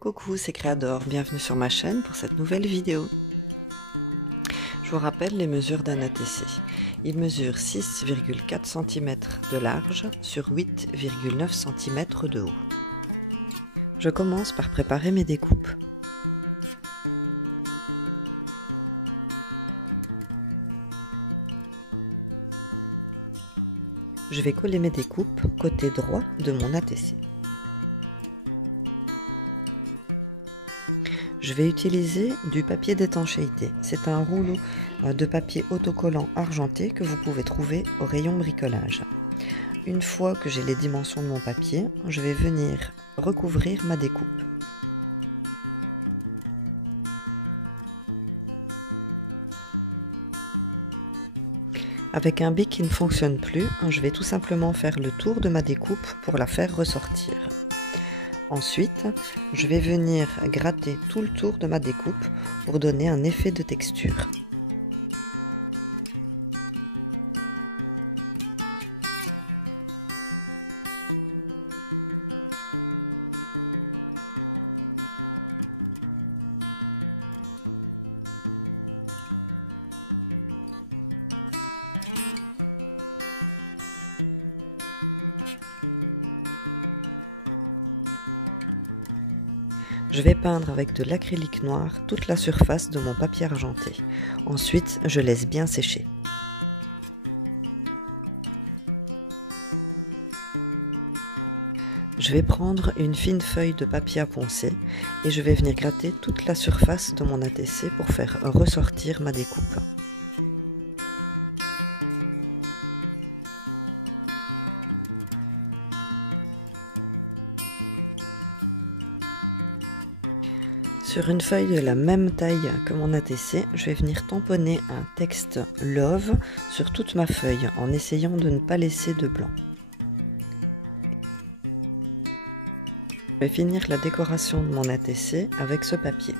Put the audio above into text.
Coucou, c'est Créador, bienvenue sur ma chaîne pour cette nouvelle vidéo. Je vous rappelle les mesures d'un ATC. Il mesure 6,4 cm de large sur 8,9 cm de haut. Je commence par préparer mes découpes. Je vais coller mes découpes côté droit de mon ATC. Je vais utiliser du papier d'étanchéité. C'est un rouleau de papier autocollant argenté que vous pouvez trouver au rayon bricolage. Une fois que j'ai les dimensions de mon papier, je vais venir recouvrir ma découpe. Avec un bic qui ne fonctionne plus, je vais tout simplement faire le tour de ma découpe pour la faire ressortir. Ensuite, je vais venir gratter tout le tour de ma découpe pour donner un effet de texture. Je vais peindre avec de l'acrylique noir toute la surface de mon papier argenté. Ensuite, je laisse bien sécher. Je vais prendre une fine feuille de papier à poncer et je vais venir gratter toute la surface de mon ATC pour faire ressortir ma découpe. Sur une feuille de la même taille que mon ATC, je vais venir tamponner un texte Love sur toute ma feuille en essayant de ne pas laisser de blanc. Je vais finir la décoration de mon ATC avec ce papier.